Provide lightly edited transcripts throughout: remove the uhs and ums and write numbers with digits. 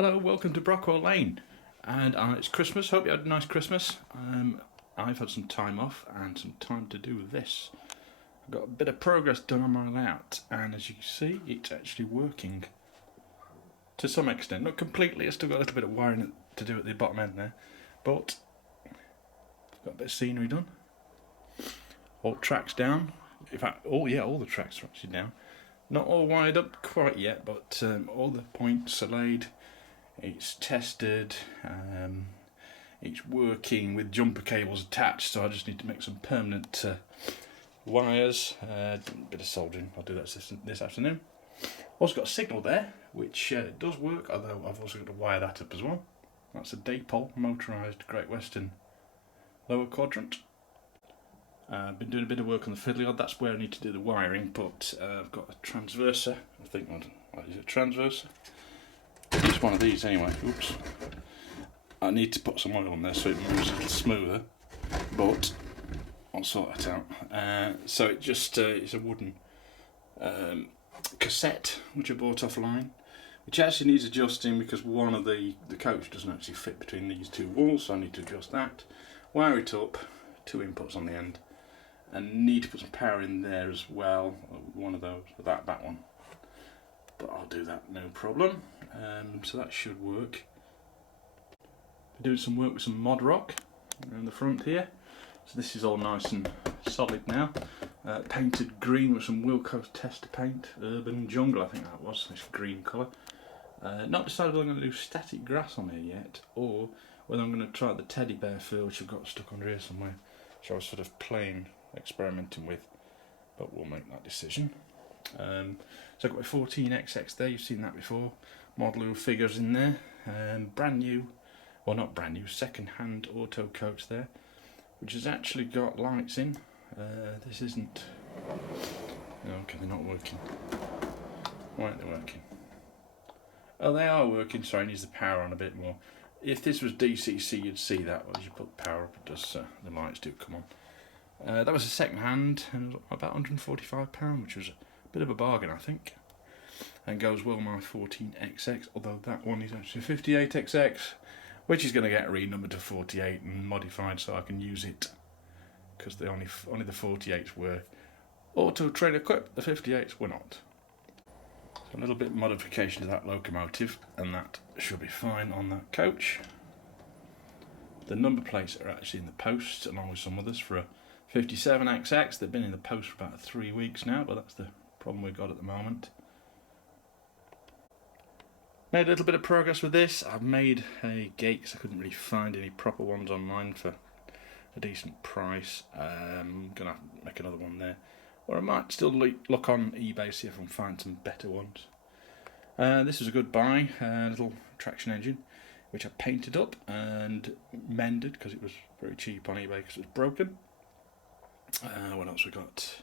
Hello, welcome to Brockwell Lane, and it's Christmas. Hope you had a nice Christmas. I've had some time off and some time to do this. I've got a bit of progress done on my layout, and as you can see, it's actually working to some extent. Not completely, I've still got a little bit of wiring to do at the bottom end there, but I've got a bit of scenery done. All tracks down. In fact, all the tracks are actually down. Not all wired up quite yet, but all the points are laid. It's tested, it's working with jumper cables attached, so I just need to make some permanent wires, a bit of soldering. I'll do that this afternoon. Also got a signal there, which does work, although I've also got to wire that up as well. That's a Daypol motorised Great Western lower quadrant. I've been doing a bit of work on the fiddly odd, that's where I need to do the wiring, but I've got a transverser. I think, what is it, transverser? It's one of these anyway. Oops. I need to put some oil on there so it moves a little smoother, but I'll sort that out. So it just it's a wooden cassette which I bought offline, which actually needs adjusting because one of the coach doesn't actually fit between these two walls, so I need to adjust that. Wire it up, 2 inputs on the end, and need to put some power in there as well. One of those, that one. But I'll do that, no problem. So that should work. We're doing some work with some Mod Rock around the front here. So this is all nice and solid now. Painted green with some Wilco Tester paint. Urban Jungle, I think that was, this green colour. Not decided whether I'm going to do static grass on here yet, or whether I'm going to try the teddy bear fur, which I've got stuck under here somewhere, which I was sort of experimenting with, but we'll make that decision. So I've got my 14XX there, you've seen that before. Model figures in there. Brand new, well not brand new, second hand auto coach there, which has actually got lights in. This isn't, okay, they're not working. Why aren't they working? Oh, they are working, sorry, needs the power on a bit more. If this was DCC you'd see that, as you put the power up, it does, the lights do come on. That was a second hand, and it was about £145, which was a bit of a bargain, I think, and goes well my 14XX, although that one is actually 58XX, which is going to get renumbered to 48 and modified so I can use it, because only the 48s were auto train equipped, the 58s were not. So a little bit of modification to that locomotive, and that should be fine on that coach. The number plates are actually in the post, along with some others, for a 57XX. They've been in the post for about 3 weeks now, but that's the problem we've got at the moment. Made a little bit of progress with this. I've made a gate because I couldn't really find any proper ones online for a decent price. I'm going to make another one there. Or I might still look on eBay, see if I can find some better ones. This was a good buy, a little traction engine, which I painted up and mended because it was very cheap on eBay because it was broken. What else we got?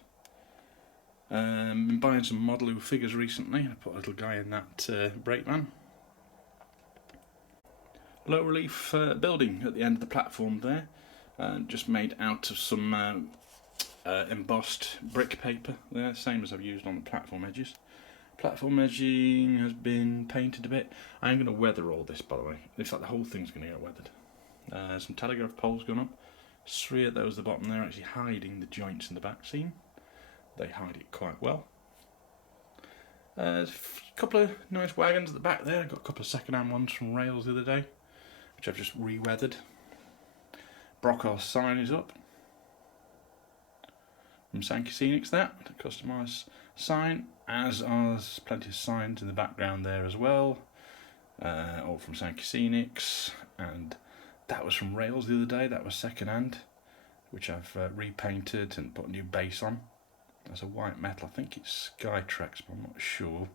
Been buying some Model figures recently. I put a little guy in that brakeman. Low relief building at the end of the platform there, just made out of some embossed brick paper there, same as I've used on the platform edges. Platform edging has been painted a bit. I'm going to weather all this, by the way. Looks like the whole thing's going to get weathered. Some telegraph poles gone up. 3 of those at the bottom there actually hiding the joints in the back seam. They hide it quite well. There's a couple of nice wagons at the back there. I got a couple of second-hand ones from Rails the other day, which I've just re-weathered. Brockwell sign is up. From Sankey Scenics, that customised sign, as are plenty of signs in the background there as well. All from Sankey Scenics, and that was from Rails the other day. That was second-hand, which I've repainted and put a new base on. That's a white metal, I think it's Skytrax, but I'm not sure.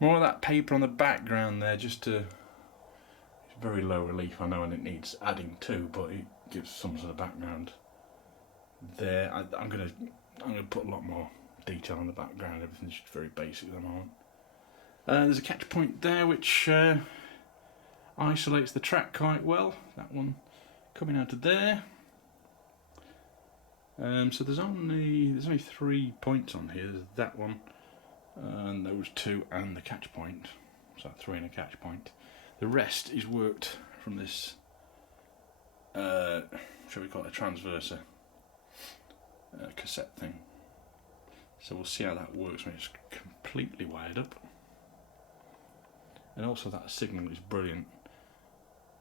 More of that paper on the background there, just to, it's very low relief, I know, and it needs adding to, but it gives some sort of background there. I'm gonna put a lot more detail on the background. Everything's just very basic at the moment. There's a catch point there which isolates the track quite well. That one coming out of there. So there's only 3 points on here. There's that one, and those 2, and the catch point. So 3 and a catch point. The rest is worked from this, shall we call it a transverser cassette thing. So we'll see how that works when it's completely wired up. And also that signal is brilliant.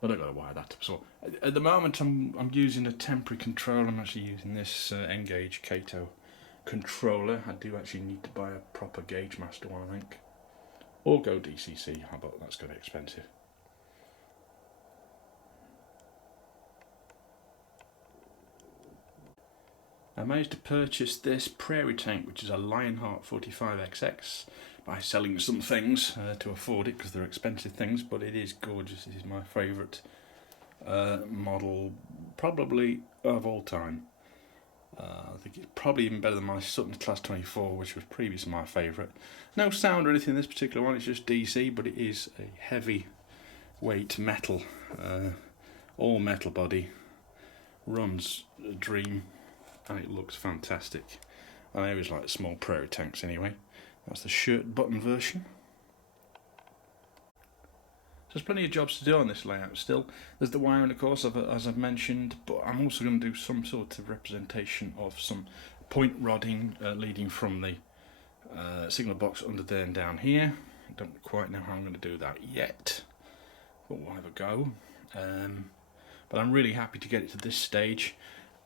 But I've got to wire that up. So at the moment I'm using a temporary controller. I'm actually using this N-Gage Kato controller. I do actually need to buy a proper Gauge Master one, I think. Or go DCC, but that's going to be expensive. I managed to purchase this Prairie Tank, which is a Lionheart 45XX, by selling some things to afford it because they're expensive things, but it is gorgeous. This is my favourite model, probably of all time. I think it's probably even better than my Sutton Class 24, which was previously my favourite. No sound or anything in this particular one, it's just DC, but it is a heavy weight metal, all metal body, runs a dream, and it looks fantastic. I always like small Prairie Tanks anyway. That's the shirt button version. So there's plenty of jobs to do on this layout still. There's the wiring, of course, as I've mentioned, but I'm also going to do some sort of representation of some point rodding leading from the signal box under there and down here. I don't quite know how I'm going to do that yet, but we'll have a go. But I'm really happy to get it to this stage,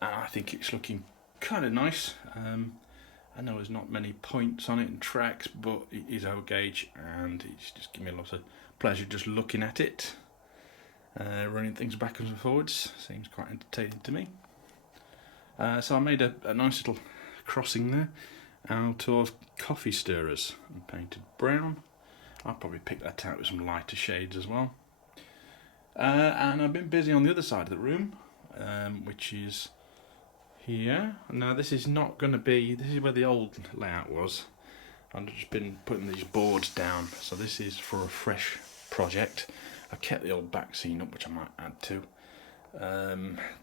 and I think it's looking kind of nice. I know there's not many points on it and tracks, but it is our gauge, and it's just giving me a lot of pleasure just looking at it. Running things backwards and forwards seems quite entertaining to me. So I made a nice little crossing there out of coffee stirrers and painted brown. I'll probably pick that out with some lighter shades as well. And I've been busy on the other side of the room, which is here. Now this is not going to be, this is where the old layout was. I've just been putting these boards down, so this is for a fresh project. I kept the old back scene up, which I might add to.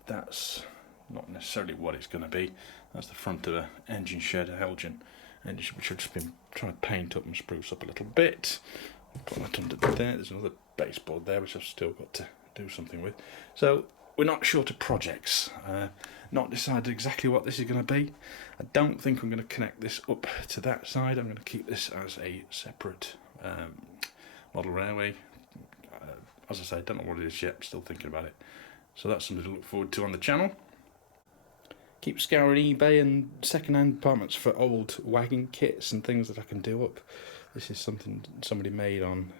That's not necessarily what it's going to be. That's the front of an engine shed, a Helgen engine, which I've just been trying to paint up and spruce up a little bit. Put that under there. There's another baseboard there, which I've still got to do something with. So we're not short of projects. Not decided exactly what this is going to be. I don't think I'm going to connect this up to that side. I'm going to keep this as a separate model railway. As I say, I don't know what it is yet. I'm still thinking about it. So that's something to look forward to on the channel. Keep scouring eBay and second-hand departments for old wagon kits and things that I can do up. This is something somebody made on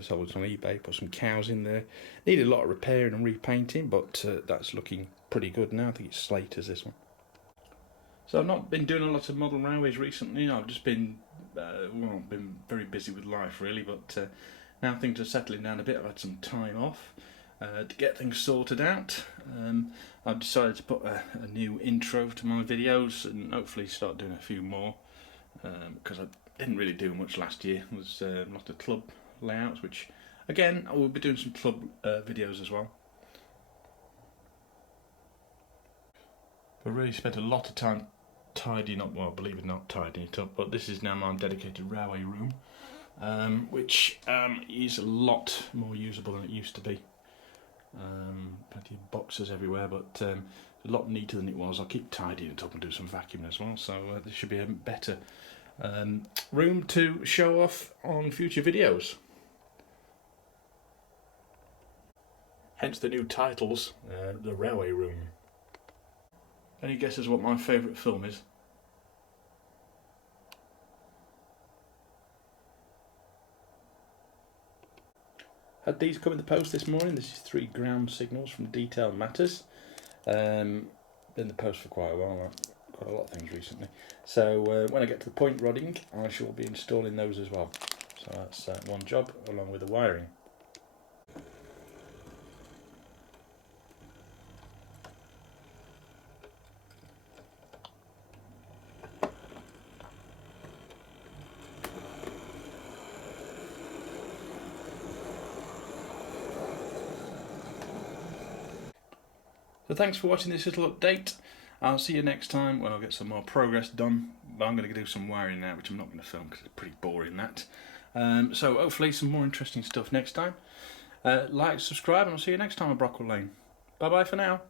sold on eBay. Put some cows in there. Needed a lot of repairing and repainting, but that's looking pretty good now. I think it's Slater's, this one. So I've not been doing a lot of model railways recently. I've just been been very busy with life really, but now things are settling down a bit. I've had some time off to get things sorted out. I've decided to put a new intro to my videos and hopefully start doing a few more, because I didn't really do much last year. It was a lot of club layouts, which again I will be doing some club videos as well. I really spent a lot of time tidying up, well, believe it or not, tidying it up, but this is now my dedicated railway room, which is a lot more usable than it used to be. Plenty of boxes everywhere, but a lot neater than it was. I'll keep tidying it up and do some vacuuming as well, so this should be a better room to show off on future videos. Hence the new titles, the railway room. Any guesses what my favourite film is? Had these come in the post this morning. This is 3 ground signals from Detail Matters. Been in the post for quite a while. I've got a lot of things recently. So when I get to the point rodding, I shall be installing those as well. So that's one job along with the wiring. So thanks for watching this little update. I'll see you next time when I'll get some more progress done. But I'm going to do some wiring now, which I'm not going to film because it's pretty boring that. So hopefully some more interesting stuff next time. Like, subscribe, and I'll see you next time at Brockwell Lane. Bye bye for now.